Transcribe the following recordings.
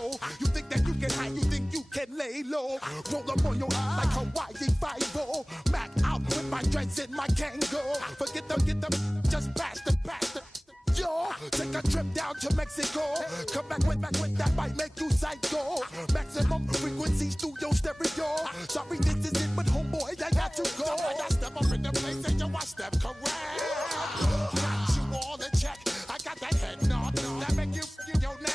flow. You think that you can hide, you think you can lay low. Roll up on your eye like Hawaii Five-O. Mac out with my dreads and my Kango. Forget them, get them, just pass the. Yo, take a trip down to Mexico. Come back with that might make you psycho. Maximum frequencies through your stereo. Sorry, this is it, but homeboy, I got to go. I got step up in the place and yo, I step correct. Got you all in check. I got that head nod that make you feel your neck.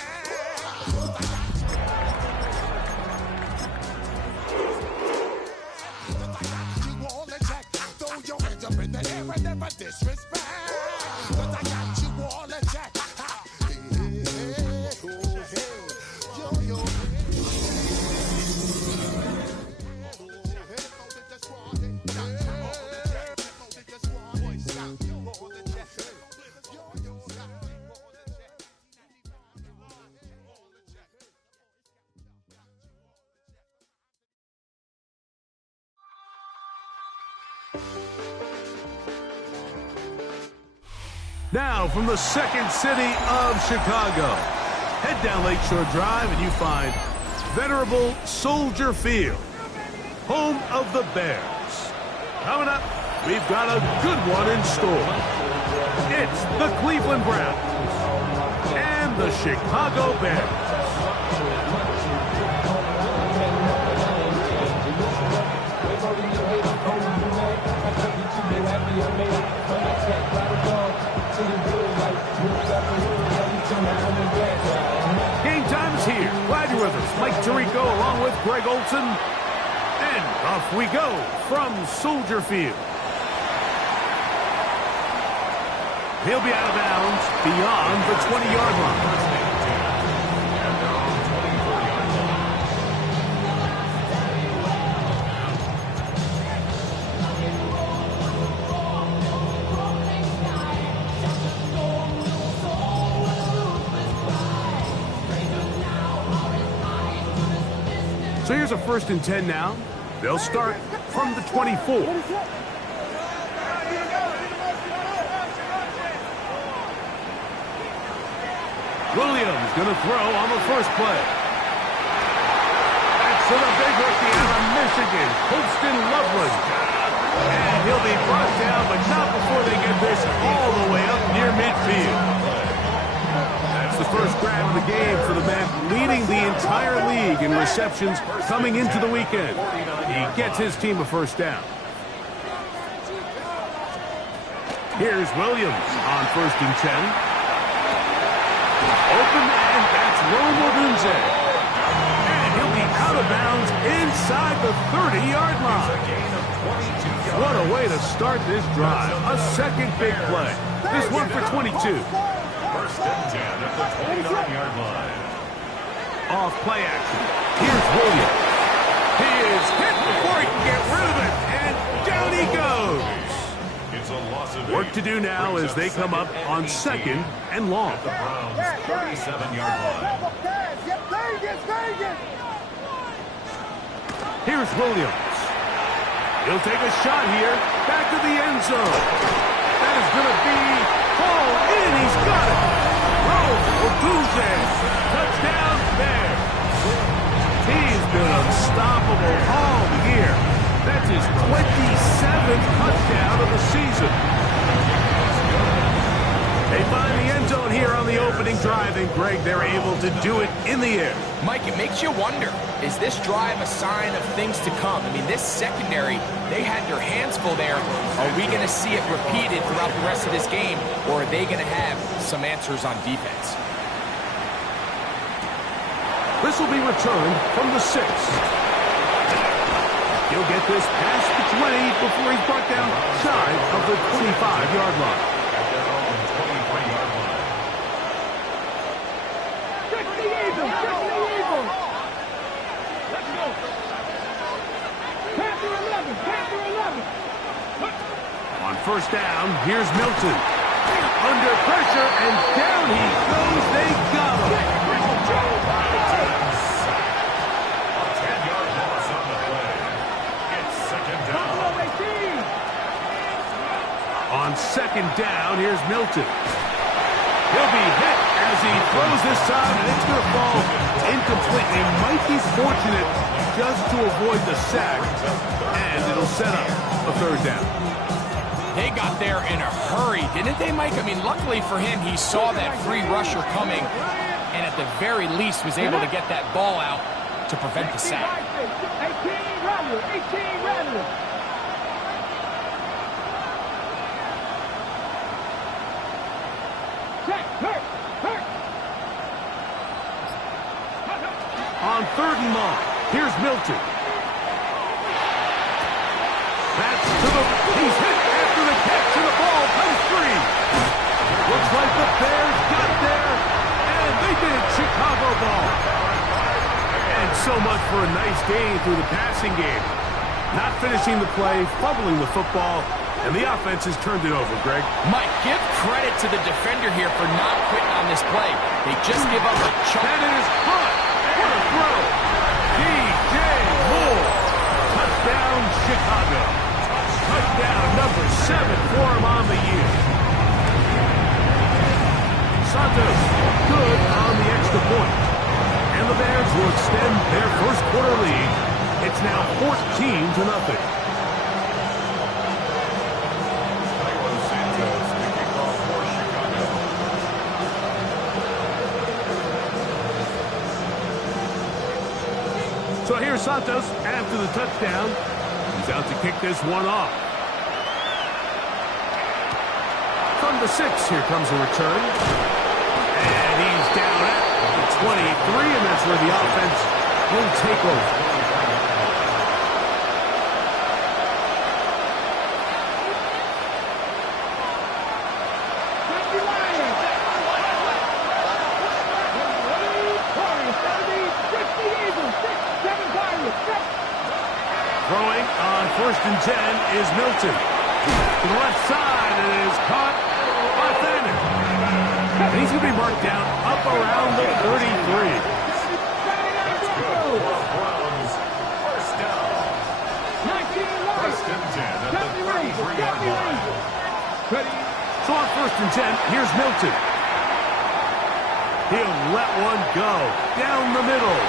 I got you all in check. Throw your hands up in the air and never disrespect. Cause I got you all in check. Now from the second city of Chicago, head down Lakeshore Drive and you find venerable Soldier Field, home of the Bears. Coming up, we've got a good one in store. It's the Cleveland Browns and the Chicago Bears. Game time is here. Glad you're with us. Mike Tirico along with Greg Olson. And off we go from Soldier Field. He'll be out of bounds beyond the 20-yard line. So here's a 1st and 10 now. They'll start from the 24. Williams going to throw on the first play. That's to the big rookie out of Michigan, Colston Loveland. And he'll be brought down, but not before they get this all the way up near midfield. That's the first grab of the game for the man leading the entire league in receptions coming into the weekend. He gets his team a first down. Here's Williams on 1st and 10. Open man, that's Rome Odunze. And he'll be out of bounds inside the 30-yard line. What a way to start this drive. A second big play. This one for 22. 1st and 10 at the 29-yard line. Off play action. Here's Williams. He is hit before he can get rid of it, and down he goes. It's a loss of 8. Work to do now as they come up on 2nd and long. At the Browns' 37-yard line. Here's Williams. He'll take a shot here. Back to the end zone. That is going to be hauled in. He's got it. Rome Odunze. Touchdown Bears. He's been unstoppable all year. That's his 27th touchdown of the season. They find the end zone here on the opening drive, and Greg, they're able to do it in the air. Mike, it makes you wonder, is this drive a sign of things to come? I mean, this secondary, they had their hands full there. Are we going to see it repeated throughout the rest of this game, or are they going to have some answers on defense? This will be returned from the 6. He'll get this past the 20 before he's brought down shy of the 25-yard line. On 1st down, here's Milton. Under pressure, and down he goes. They got him. A 10-yard loss on the play. It's 2nd down. On 2nd down, here's Milton. He'll be hit as he throws this time, and it's going to fall incomplete. He's fortunate just to avoid the sack, and it'll set up a third down. They got there in a hurry, didn't they, Mike? I mean, luckily for him, he saw that free rusher coming, and at the very least was able to get that ball out to prevent the sack. 18 running, 18 running. On third and long, here's Milton. That's to the... He's hit after the catch, and the ball comes free. Looks like the Bears got there, and they did. Chicago ball. And so much for a nice gain through the passing game. Not finishing the play, fumbling the football, and the offense has turned it over, Greg. Mike, give credit to the defender here for not quitting on this play. They just give up a chunk. And it is caught. What a throw. DJ Moore. Touchdown, Chicago. Touchdown number 7 for him on the year. Santos, good on the extra point. And the Bears will extend their first quarter lead. It's now 14-0. So here's Santos after the touchdown. He's out to kick this one off. From the 6, here comes a return. And he's down at 23, and that's where the offense will take over. Throwing on 1st and 10 is Milton. To the left side, and it is caught by Fannin. And he's going to be marked down up around the 33. First down. 1st and 10 at the 33-yard line. So on 1st and 10, here's Milton. He'll let one go down the middle.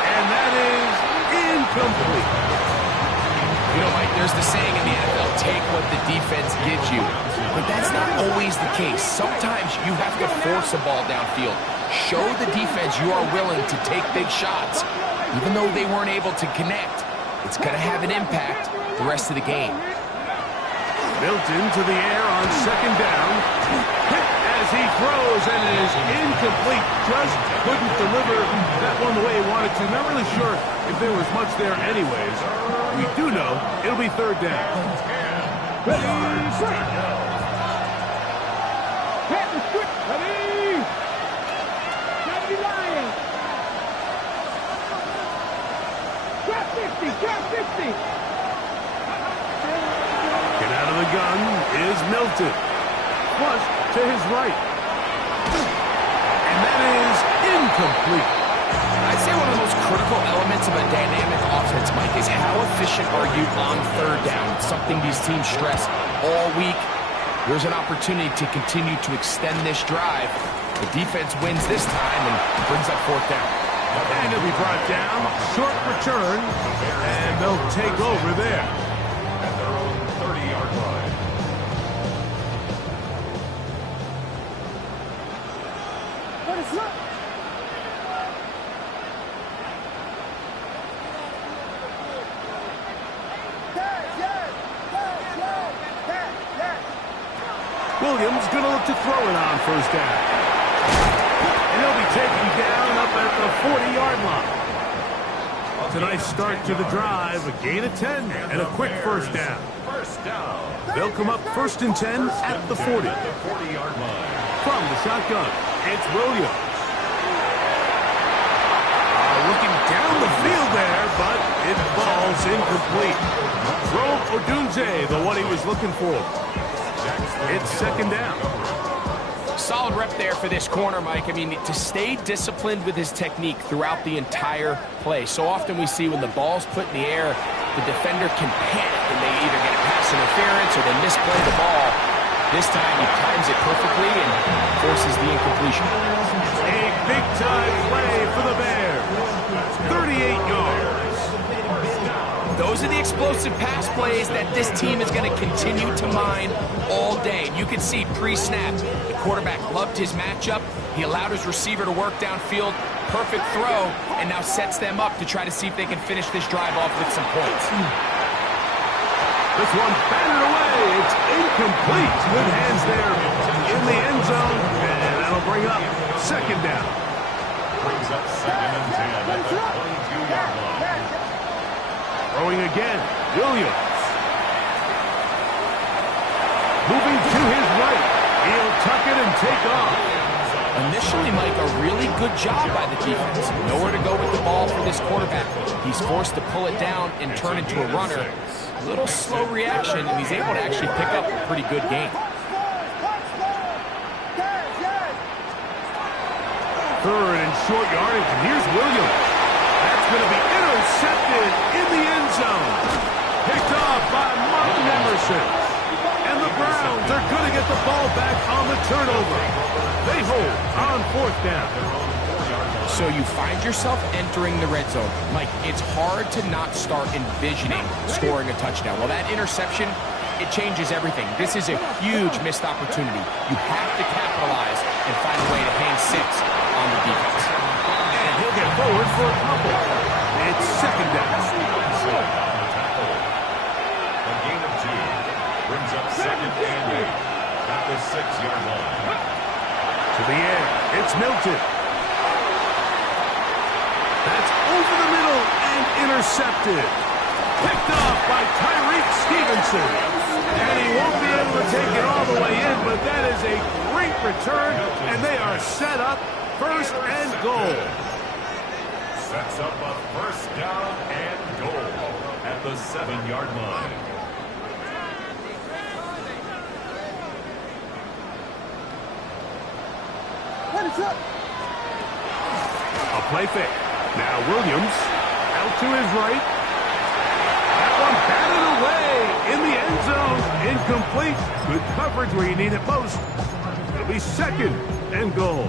And that is incomplete. You know, Mike, there's the saying in the NFL, take what the defense gives you. But that's not always the case. Sometimes you have to force a ball downfield. Show the defense you are willing to take big shots. Even though they weren't able to connect, it's going to have an impact the rest of the game. Milton to the air on 2nd down. Hit as he throws, and it is incomplete. Just couldn't deliver that one the way he wanted to. Not really sure if there was much there anyways. We do know it'll be 3rd down. Get out of the gun is Milton. Flush to his right. And that is incomplete. I'd say one of the most critical elements of a dynamic offense, Mike, is how efficient are you on 3rd down? It's something these teams stress all week. There's an opportunity to continue to extend this drive. The defense wins this time and brings up 4th down. And he'll be brought down. Short return. And they'll take over there. At their own 30-yard line. What is up? Williams going to look to throw it on 1st down. And he'll be taken down up at the 40-yard line. It's a nice start to the drive. A gain of 10 and a quick 1st down. First down. They'll come up 1st and 10 at the 40. At the 40-yard line. From the shotgun, it's Williams. Looking down the field there, but it falls incomplete. Rome Odunze, the one he was looking for. It's 2nd down. Solid rep there for this corner, Mike. I mean, to stay disciplined with his technique throughout the entire play. So often we see when the ball's put in the air, the defender can panic and they either get a pass interference or they misplay the ball. This time he times it perfectly and forces the incompletion. A big-time play for the Bears. 38 those are the explosive pass plays that this team is going to continue to mine all day. You can see pre-snap, the quarterback loved his matchup. He allowed his receiver to work downfield, perfect throw, and now sets them up to try to see if they can finish this drive off with some points. This one batted away. It's incomplete. Good hands there in the end zone, and that'll bring up second down. Brings up 2nd and 10 at the 22-yard line. Throwing again, Williams. Moving to his right. He'll tuck it and take off. Initially, Mike, a really good job by the defense. Nowhere to go with the ball for this quarterback. He's forced to pull it down and turn into a runner. A little slow reaction, and he's able to actually pick up a pretty good game. Third and short yardage, and here's Williams. That's going to be intercepted in the end zone. Picked off by Martin Emerson. And the Browns are going to get the ball back on the turnover. They hold on 4th down. So you find yourself entering the red zone. Mike, it's hard to not start envisioning scoring a touchdown. Well, that interception, it changes everything. This is a huge missed opportunity. You have to capitalize and find a way to hang 6 on the defense. And he'll get forward for a couple. It's second down. A gain of 2 brings up 2nd and 8 at the 6-yard line. To the air, it's Milton. That's over the middle and intercepted. Picked off by Tyreek Stevenson. And he won't be able to take it all the way in, but that is a great return, and they are set up 1st and goal. Sets up a 1st down and goal at the 7-yard line. A play fake. Now Williams out to his right. That one batted away in the end zone. Incomplete. Good coverage where you need it most. It'll be 2nd and goal.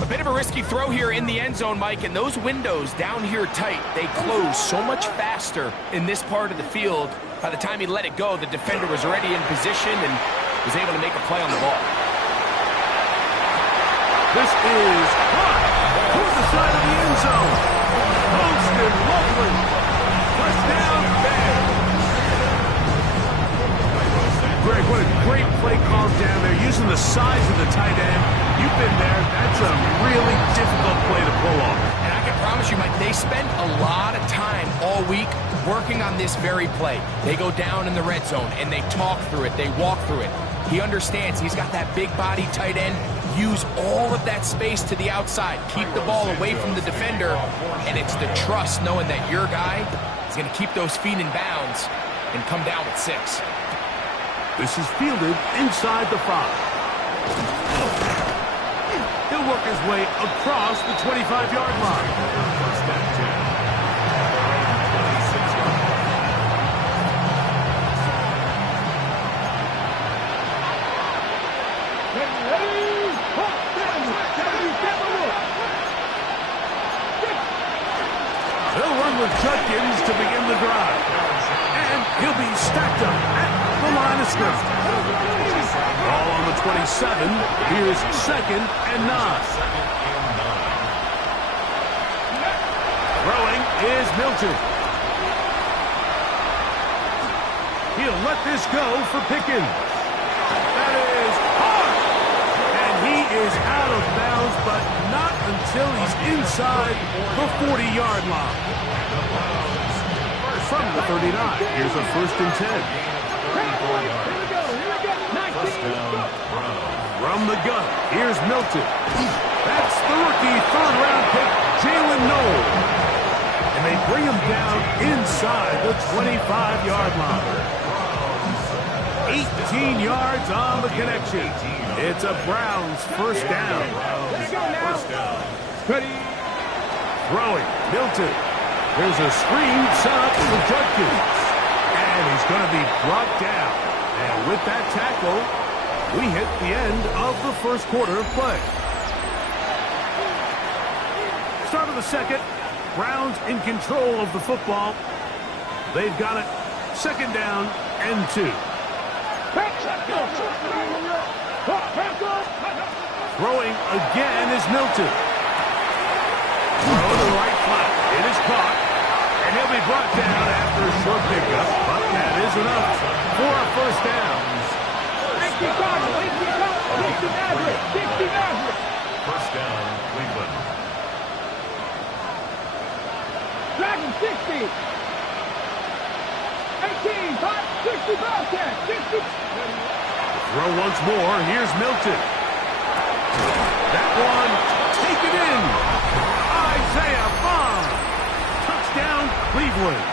A bit of a risky throw here in the end zone, Mike, and those windows down here tight, they close so much faster in this part of the field. By the time he let it go, the defender was already in position and was able to make a play on the ball. This is caught toward the side of the end zone. Posted lovely. Touchdown, Bears. Greg, what a great play call down there, using the size of the tight end. You've been there. That's a really difficult play to pull off. And I can promise you, Mike, they spend a lot of time all week working on this very play. They go down in the red zone, and they talk through it. They walk through it. He understands he's got that big body tight end. Use all of that space to the outside. Keep the ball away from the defender. And it's the trust knowing that your guy is going to keep those feet in bounds and come down with 6. This is fielded inside the 5. He'll work his way across the 25-yard line. First and 10. They'll run with Judkins to begin the drive. And he'll be stacked up at the line of scrimmage. Ball on the 27. Here's 2nd and 9. Throwing is Milton. He'll let this go for Pickens. That is hard. And he is out of bounds, but not until he's inside the 40-yard line. From the 39, here's a 1st and 10. From the gun, here's Milton. That's the rookie 3rd-round pick, Jalen Noel. And they bring him down inside the 25-yard line. 18 yards on the connection. It's a Browns 1st down. Throwing, Milton. There's a screen set up for Judkins. And he's going to be brought down. And with that tackle, we hit the end of the 1st quarter of play. Start of the 2nd. Browns in control of the football. They've got it. Second down and 2. Throwing again is Milton. Throw to the right flat. It is caught. And he'll be brought down after a short pickup. But that is enough for a first down. First down, Cleveland. Dragon 60. 18, 5, 60, Bobcat, 60. Throw once more. Here's Milton. That one taken in. Isaiah Bond. Touchdown, Cleveland.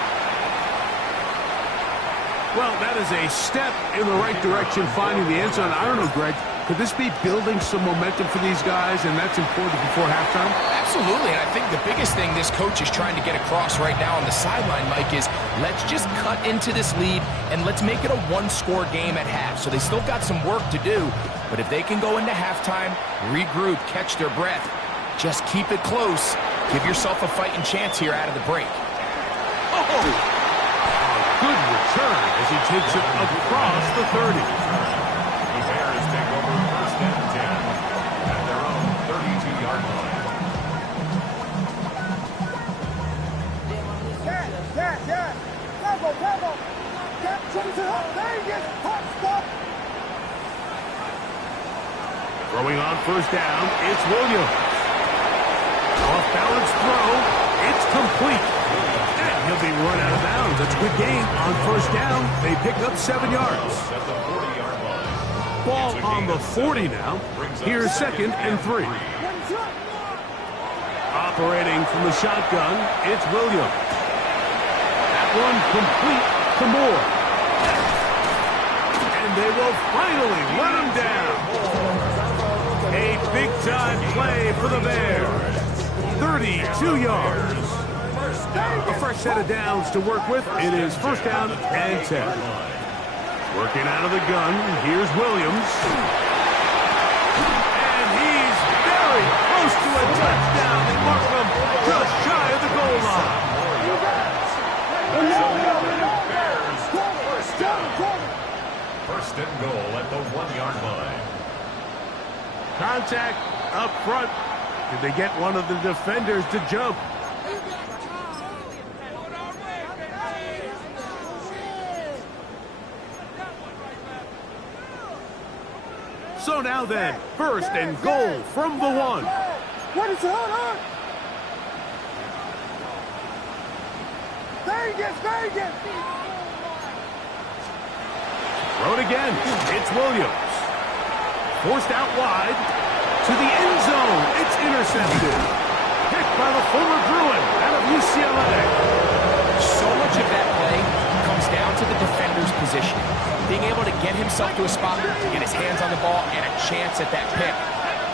Well, that is a step in the right direction, finding the end zone. I don't know, Greg. Could this be building some momentum for these guys, and that's important before halftime? Absolutely, and I think the biggest thing this coach is trying to get across right now on the sideline, Mike, is let's just cut into this lead and let's make it a one-score game at half. So they still got some work to do, but if they can go into halftime, regroup, catch their breath, just keep it close, give yourself a fighting chance here out of the break. Oh! A good return as he takes it across the 30. The Bears take over first and 10 at their own 32-yard line. Yeah. Tempo. Chase it up. Vegas. Hot stop. Throwing on first down, it's Williams. Off-balance throw, it's complete. And he'll be run out of bounds. That's a good gain on first down. They pick up 7 yards. At the 40-yard line. Ball on the 40 now. Here's second and 3. Operating from the shotgun, it's Williams. That one complete to Moore. And they will finally let him down. A big-time play for the Bears. 32 yards. A fresh set of downs to work with. It is first down and 10. Working out of the gun, here's Williams. And he's very close to a touchdown. They mark him just shy of the goal line. First and goal at the 1-yard line. Contact up front. Did they get one of the defenders to jump? So now then, first and goal from the 1. What is it? Hold on. Vegas. Throw it again. It's Williams. Forced out wide to the end zone. It's intercepted. Picked by the former Bruin out of UCLA. So much of that play comes down to the defender's position. Being able to get himself to a spot, get his hands on the ball, and a chance at that pick.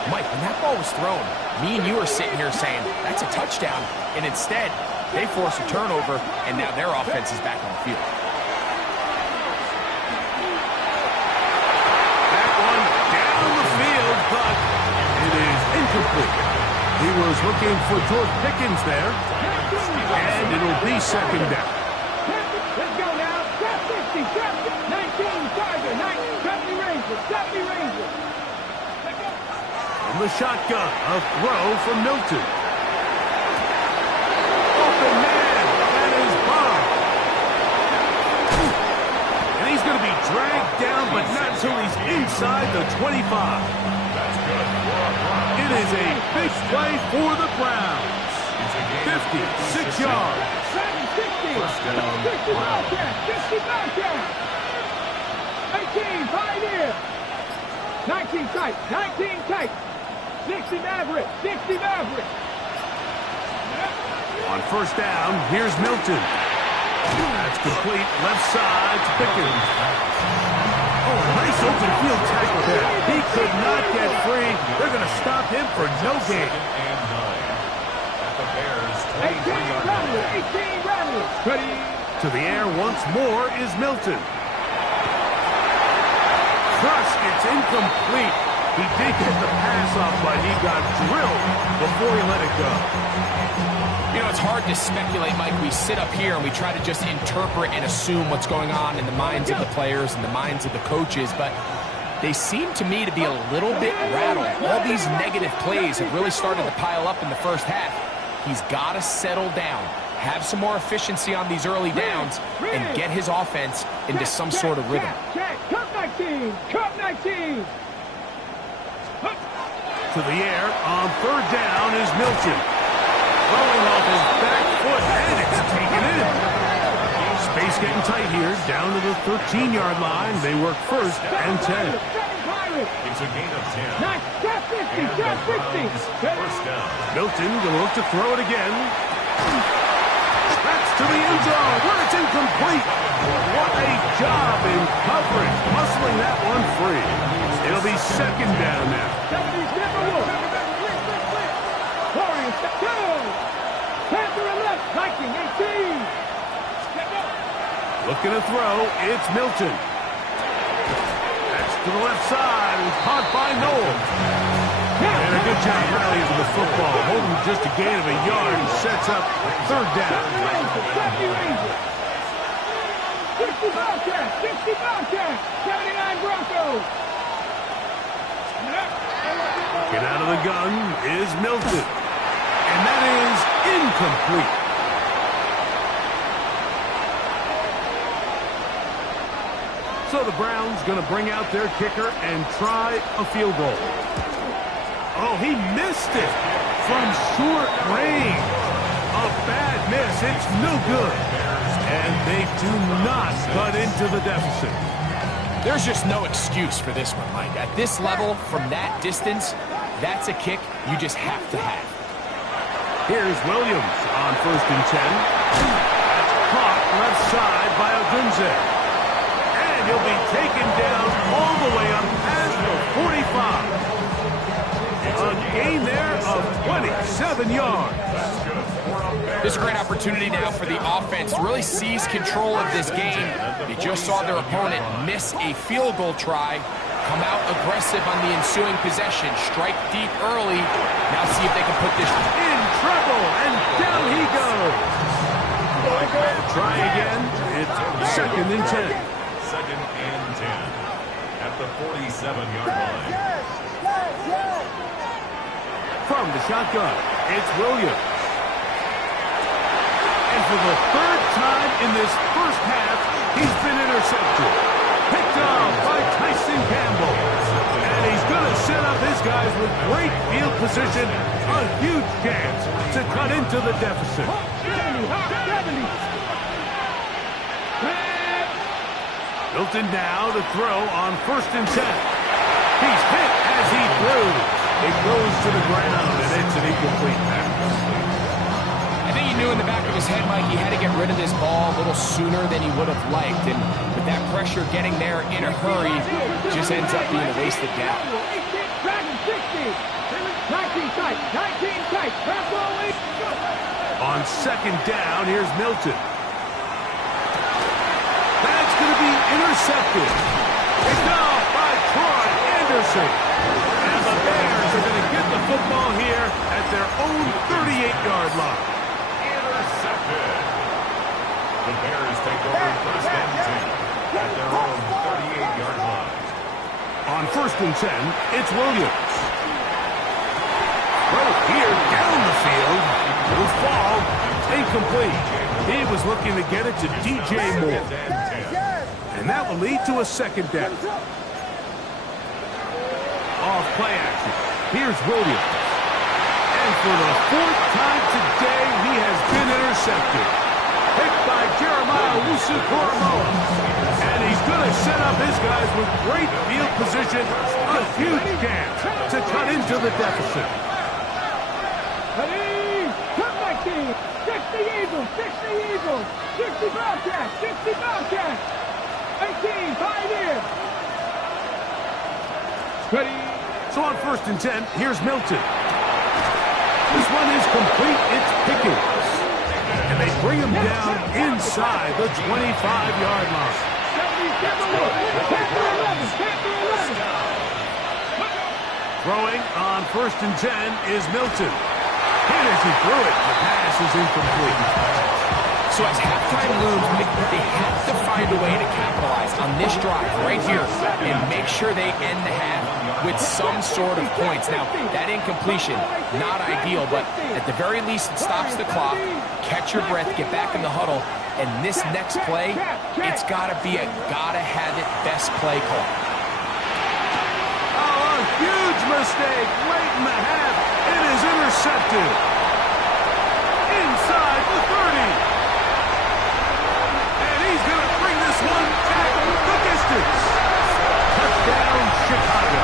Mike, when that ball was thrown, me and you are sitting here saying, that's a touchdown. And instead, they force a turnover, and now their offense is back on the field. That one down the field, but it is incomplete. He was looking for George Pickens there, and it'll be second down. Let's go now. Trap 60, trap 19, Tiger, 70 Rangers. From the shotgun, a throw from Milton. Open man, that is Bond. And he's going to be dragged down, but not until he's inside the 25. It is a big play for the Browns. 56 yards. 60 Bobcat. 18, Pioneer. 19 tight. 60 Maverick. On first down, here's Milton. That's complete. Left side to Pickens. Oh, a nice open field tackle there. He could not get free. They're going to stop him for no gain. And 9 at the Bears 23-yard line. 18 Rattler. To the air once more is Milton. Crushed, it's incomplete. He did get the pass off, but he got drilled before he let it go. You know, it's hard to speculate, Mike. We sit up here and we try to just interpret and assume what's going on in the minds of the players and the minds of the coaches, but they seem to me to be a little bit rattled. All these negative plays have really started to pile up in the first half. He's got to settle down, have some more efficiency on these early downs, and get his offense into some sort of rhythm. Cup 19! Cup 19! To the air on third down is Milton. Throwing off his back foot, and it's taken in. Space getting tight here, down to the 13-yard line. They work first and 10. It's a gain of 10. Nice. Got 50. Got 50. First down. Milton going to look to throw it again. That's to the end zone, where it's incomplete. What a job in coverage, muscling that one free. It'll be second down now. 70's Timberwolves. Warriors, go. Panther and left. Viking, 18. Looking to throw, it's Milton. That's to the left side, and caught by Noel. And a good job rallying to the football, holding just a gain of a yard, and sets up third down. 60 Bobcats, 60 Bobcats, 79 Broncos. Get out of the gun is Milton. And that is incomplete. So the Browns going to bring out their kicker and try a field goal. Oh, he missed it from short range. A bad miss. It's no good. And they do not cut into the deficit. There's just no excuse for this one, Mike. At this level, from that distance, that's a kick you just have to have. Here's Williams on first and 10. That's caught left side by Odunze. And he'll be taken down all the way up past the 45. A gain there of 27 yards. This is a great opportunity now for the offense to really seize control of this game. They just saw their opponent miss a field goal try, come out aggressive on the ensuing possession, strike deep early. Now see if they can put this in trouble, and down he goes. Try again. It's second and 10. Second and 10 at the 47-yard line. From the shotgun, it's Williams. And for the third time in this first half, he's been intercepted. Picked off by Tyson Campbell. And he's going to set up his guys with great field position. A huge chance to cut into the deficit. 70. Milton now to throw on first and 10. He's hit as he throws. It goes to the ground, and it's an incomplete pass. I think he knew in the back of his head, Mike, he had to get rid of this ball a little sooner than he would have liked. And with that pressure getting there in a hurry, it just ends up being a wasted gap. 19 tight. On second down, here's Milton. That's going to be intercepted. Picked off by Troy Anderson. And the Bears are going to get the football here at their own 38-yard line. Intercepted. The Bears take over first and 10 at their own 38-yard line. On first and 10, it's Williams. Well, here down the field will fall incomplete. He was looking to get it to DJ Moore. And that will lead to a second down. Off play action. Here's Williams. And for the fourth time today, he has been intercepted. Picked by Jeremiah Owusu-Koramoah. And he's going to set up his guys with great field position. A huge chance to cut into the deficit. 60 Eagles, 60 Bobcats, 60 Bobcats, 18 Pioneers. Ready? So on first and 10, here's Milton. This one is complete. It's Pickens. And they bring him down inside the 25-yard line. 70 Timberwolves, Panther 11, Panther 11. Throwing on 1st and 10 is Milton. Hit as he threw it. The pass is incomplete. So as halftime looms, they have to find a way to capitalize on this drive right here and make sure they end the half with some sort of points. Now, that incompletion, not ideal, but at the very least, it stops the clock. Catch your breath, get back in the huddle, and this next play, it's got to be a gotta-have-it best play call. Oh, a huge mistake late in the half. It is intercepted. Inside the 30. He's going to bring this one back the distance. Touchdown, Chicago.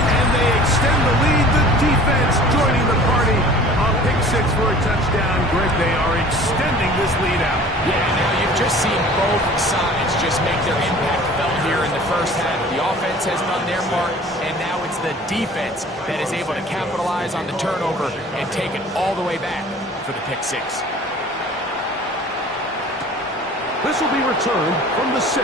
And they extend the lead. The defense joining the party on pick 6 for a touchdown. Greg, they are extending this lead out. Yeah, now you've just seen both sides just make their impact felt here in the first half. The offense has done their part, and now it's the defense that is able to capitalize on the turnover and take it all the way back for the pick 6. This will be returned from the 6.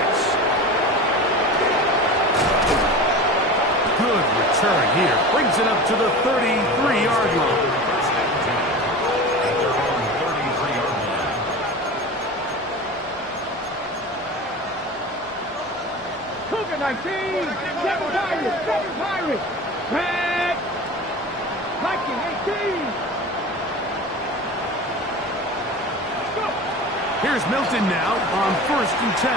Good return here. Brings it up to the 33-yard line. At their own 33-yard line. Cougar 19, 7 Pirates, Red, Viking 18. Here's Milton now on 1st and 10.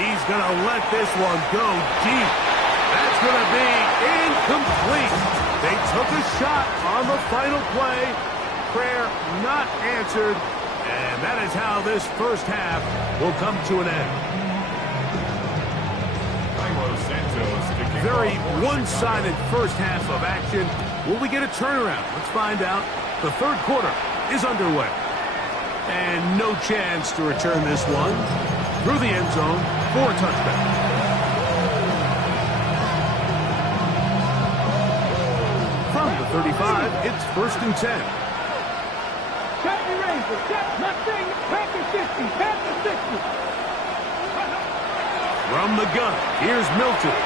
He's going to let this one go deep. That's going to be incomplete. They took a shot on the final play. Prayer not answered. And that is how this first half will come to an end. Very one-sided first half of action. Will we get a turnaround? Let's find out. The third quarter is underway. And no chance to return this one through the end zone for a touchback. From the 35, it's 1st and 10. Chutney Rangers, nothing, Packers 50, Packers 60. From the gun, here's Milton.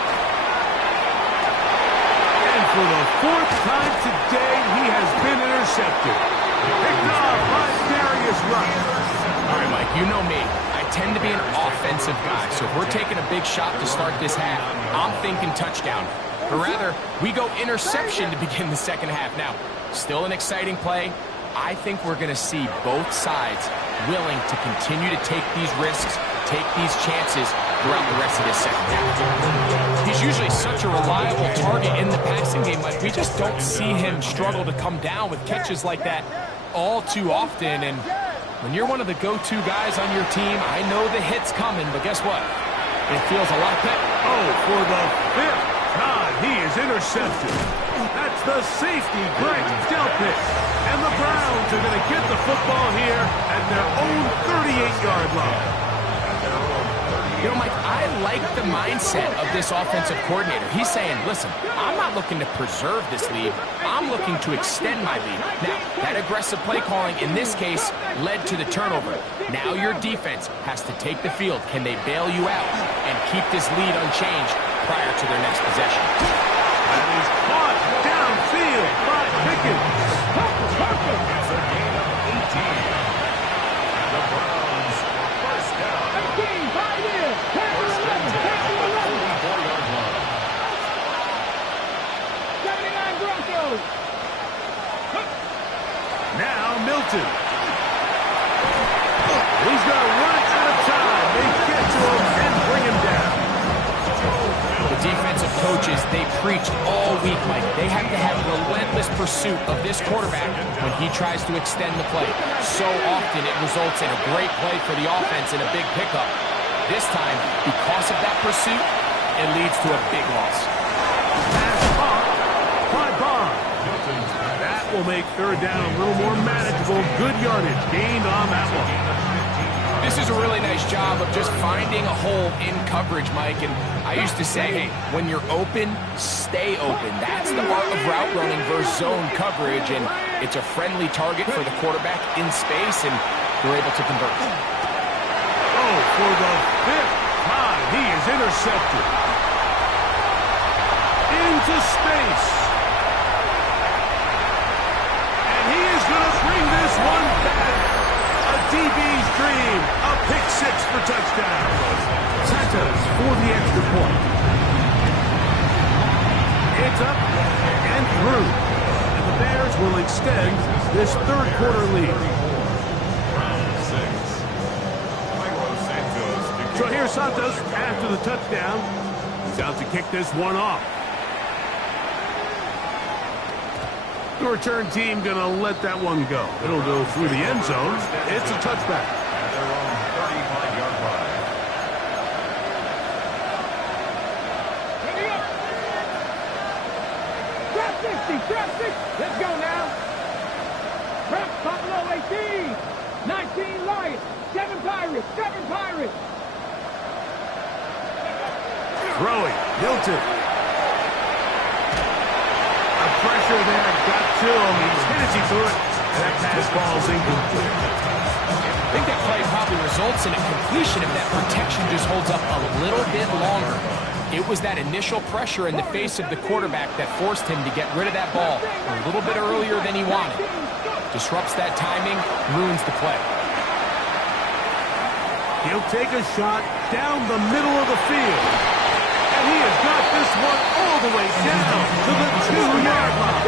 And for the 4th time today, he has been intercepted. Picked off by Darius Rush. All right, Mike, you know me. I tend to be an offensive guy, so if we're taking a big shot to start this half, I'm thinking touchdown. Or rather, we go interception to begin the second half. Now, still an exciting play. I think we're going to see both sides willing to continue to take these risks, take these chances throughout the rest of this second half. He's usually such a reliable target in the passing game. Like, we just don't see him struggle to come down with catches like that all too often. And when you're one of the go-to guys on your team, I know the hit's coming, but guess what? It feels a lot better. Oh, for the 5th time, he is intercepted. That's the safety, Greg Delpit. And the Browns are going to get the football here at their own 38-yard line. You know, Mike, I like the mindset of this offensive coordinator. He's saying, listen, I'm not looking to preserve this lead. I'm looking to extend my lead. Now, that aggressive play calling in this case led to the turnover. Now your defense has to take the field. Can they bail you out and keep this lead unchanged prior to their next possession? That is caught downfield by Pickens. It's a gain of 18. And the Browns first down. 18, 5 years, First and 10 at the 44-yard line. 79 Broncos. Now Milton. He's going to run out of time. They get to him and bring him down. The defensive coaches, they preach all week, Mike. They have to have relentless pursuit of this quarterback when he tries to extend the play. So often it results in a great play for the offense and a big pickup. This time, because of that pursuit, it leads to a big loss. Pass caught by Bond. That will make third down a little more manageable. Good yardage gained on that one. This is a really nice job of just finding a hole in coverage, Mike. And I used to say, hey, when you're open, stay open. That's the art of route running versus zone coverage. And it's a friendly target for the quarterback in space, and they're able to convert. Oh, for the 5th time, he He is intercepted. Into space. And he is going to bring this one back. A DB's dream. A pick six for touchdown. Santos for the extra point. It's up and through. And the Bears will extend this third quarter lead. So here's Santos after the touchdown. He's out to kick this one off. The return team going to let that one go. It'll go through the end zone. It's a touchback. At their own 35-yard line. Trap 60, trap 60. Let's go now. Trap Buffalo 18. 19 Lions. 7 Pirates. 7 Pirates. Throwing. Hilton. The pressure there got to him. He's hit as he threw it. And that pass ball's incomplete. I think that play probably results in a completion if that protection just holds up a little bit longer. It was that initial pressure in the face of the quarterback that forced him to get rid of that ball a little bit earlier than he wanted. Disrupts that timing, ruins the play. He'll take a shot down the middle of the field. And he has got this one all the way down to the 2-yard line.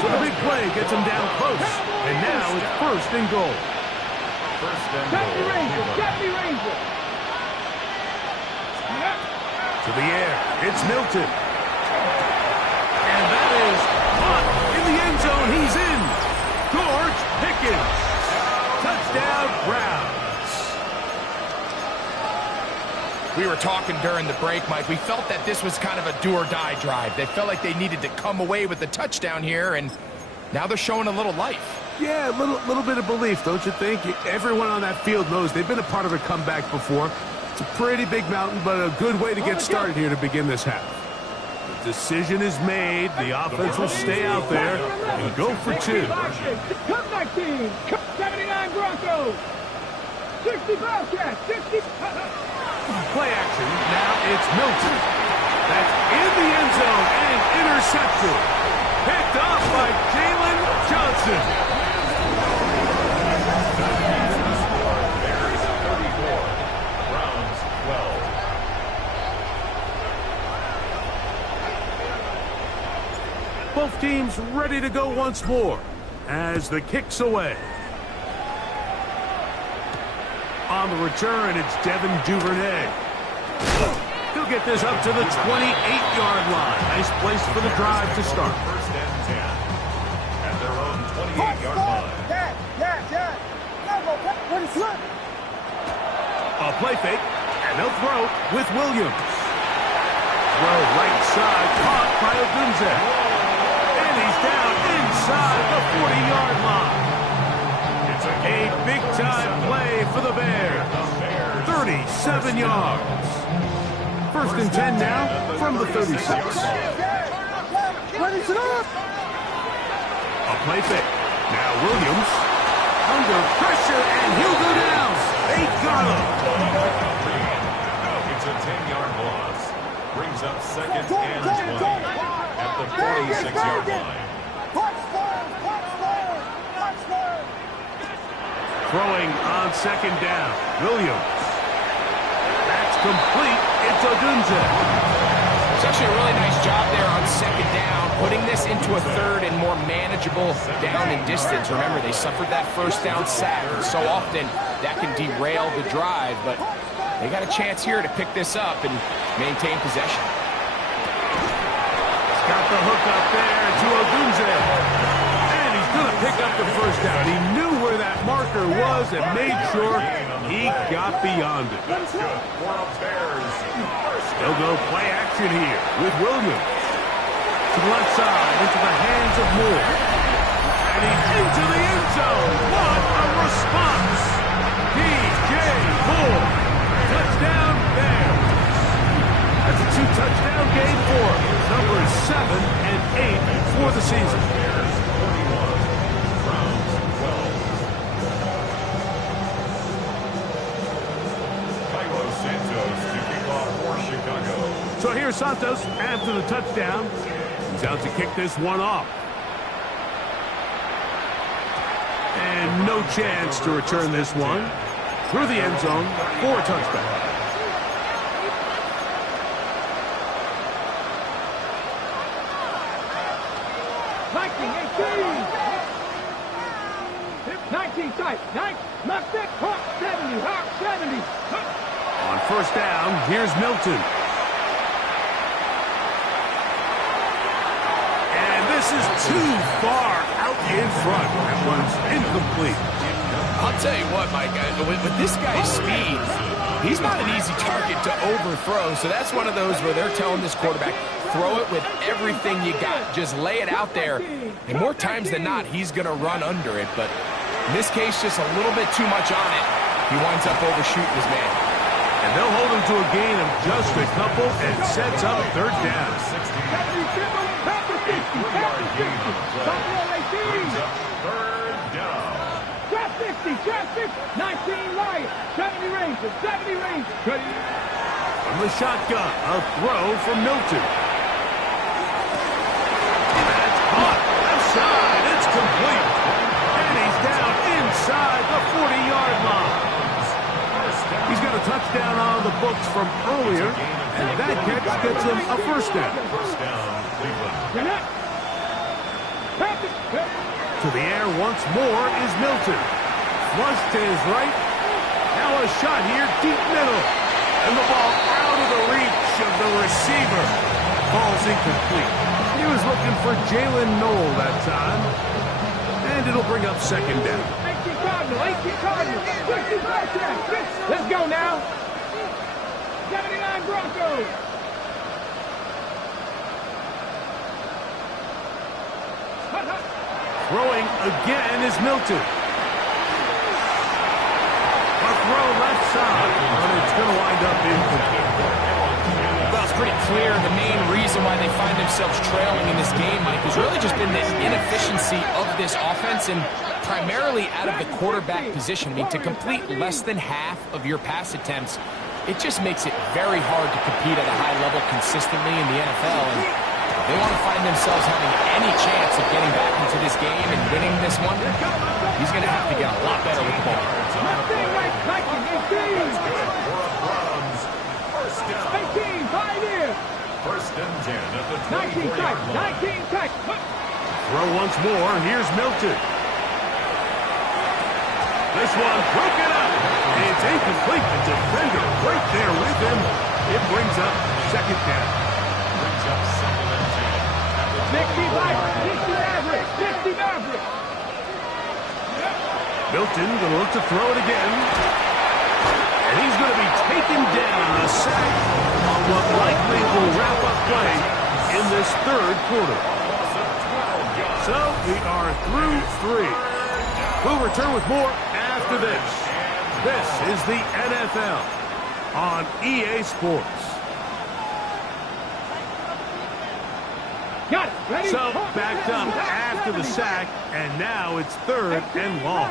So the big play gets him down close. And now it's first and goal. First and Deputy goal. Ranger. Deputy Ranger. To the air. It's Milton. And that is caught in the end zone. He's in. George Pickens. Touchdown, Browns. We were talking during the break, Mike. We felt that this was kind of a do-or-die drive. They felt like they needed to come away with the touchdown here, and now they're showing a little life. Yeah, a little bit of belief, don't you think? Everyone on that field knows they've been a part of a comeback before. It's a pretty big mountain, but a good way to get started here to begin this half. The decision is made. The offense will stay out there and go for two. Come back team. 79 Broncos. 60 Bobcats. 60. Play action. Now it's Milton. That's in the end zone and intercepted. Picked off by Jalen Johnson. Bears 34. Browns 12. Both teams ready to go once more as the kick's away. On the return, it's Devin Duvernay. He'll get this up to the 28-yard line. Nice place for the drive to start. First and 10. At their own 28-yard line. A play fake, and they'll throw with Williams. Throw right side, caught by Odunze. And he's down inside the 40-yard line. It's A big-time play for the Bears. 37 yards. First and 10 now from the 36. A play fake. Now Williams under pressure, and he'll go down. They got him. It's a 10-yard loss. Brings up second and 20 at the 46-yard line. Throwing on second down. Williams. That's complete. It's Odunze. It's actually a really nice job there on second down, putting this into a third and more manageable down and distance. Remember, they suffered that first down sack. So often that can derail the drive, but they got a chance here to pick this up and maintain possession. Got the hook up there to Odunze. And he's going to pick up the first down. He knew where that marker was and made sure he got beyond it. That's good for a Bears. They'll go play action here with Williams. To the left side, into the hands of Moore. And he's into the end zone. What a response. DJ Moore. Touchdown Bears. That's a 2-touchdown game for him. Numbers 7 and 8 for the season. Bears 41. Browns 12. Cairo Santos Santos after the touchdown. He's out to kick this one off. And no chance to return this one through the end zone for a touchback. 19 tight, 9, left it, Hawk 70, Hawk 70. On first down, here's Milton. And this is too far out in front. That one's incomplete. I'll tell you what, Mike, with this guy's speed, he's not an easy target to overthrow. So that's one of those where they're telling this quarterback, throw it with everything you got. Just lay it out there. And more times than not, he's going to run under it. But in this case, just a little bit too much on it. He winds up overshooting his man. And they'll hold him to a gain of just a couple and sets up third down. 19 Lions, 70 Rangers, 70 Rangers. From the shotgun, a throw from Milton. That's caught, left side, it's complete. And he's down inside the 40-yard line. He's got a touchdown on the books from earlier, and that catch gets him a first down. To the air once more is Milton. Flush to his right. Now a shot here, deep middle. And the ball out of the reach of the receiver. Ball's incomplete. He was looking for Jalen Noel that time. And it'll bring up second down. 18 Cardinals, 65. Let's go now. 79 Broncos. Throwing again is Milton. Throw left side, but it's going to wind up incomplete. Well, it's pretty clear the main reason why they find themselves trailing in this game, Mike, has really just been the inefficiency of this offense and primarily out of the quarterback position. I mean, to complete less than half of your pass attempts, it just makes it very hard to compete at a high level consistently in the NFL. And if they want to find themselves having any chance of getting back into this game and winning this one, he's going to have to get a lot better with the ball. 18, 5 here. First and 10 at the 19 tight, 19 tight. Throw once more, here's Milton. This one broken up. It's incomplete. The defender right there with him. It brings up second down. 60 Maverick, 60 Maverick. Milton going to look to throw it again. And he's going to be taken down, a sack on what likely will wrap up play in this third quarter. So we are through three. We'll return with more after this. This is the NFL on EA Sports. Got it. Ready? So backed up after the sack, and now it's third and long.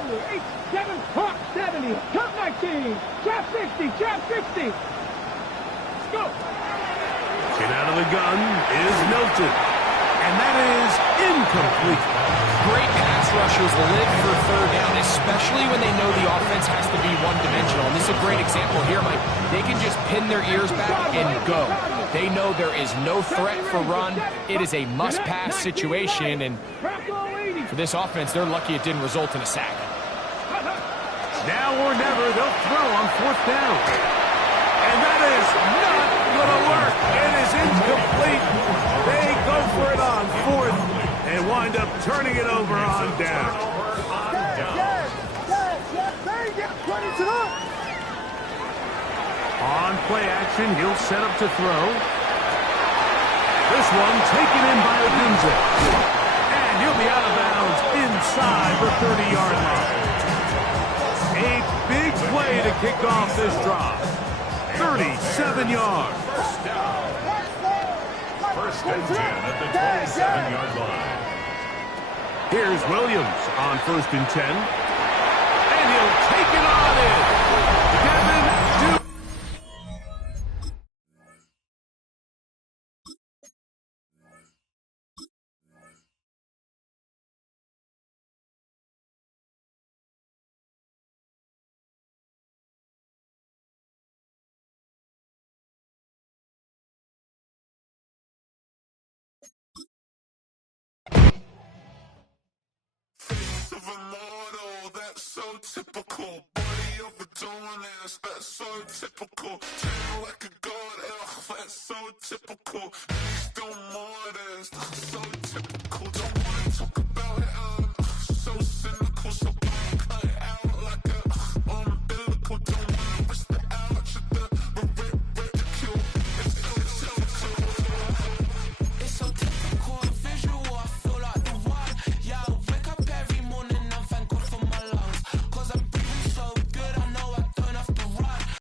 7 Hawk 70, top 19, trap 60, trap 60. Let's go. Get out of the gun is Milton, and that is incomplete. Great pass rushers live for third down, especially when they know the offense has to be one-dimensional. And this is a great example here, Mike. They can just pin their ears back and go. They know there is no threat for run. It is a must-pass situation, and for this offense, they're lucky it didn't result in a sack. Now or never, they'll throw on fourth down. And that is not going to work. It is incomplete. They go for it on fourth and wind up turning it over on down. On play action, he'll set up to throw. This one taken in by Odunze. And he'll be out of bounds inside the 30-yard line. A big play to kick off this drive. 37 yards. First and 10 at the 27-yard line. Here's Williams on first and 10. And he'll take it on in. Kevin immortal, that's so typical. Body of a Adonis, that's so typical. Train like a god, ugh, that's so typical. Still modest, so typical. Don't wanna talk about it, so cynical, so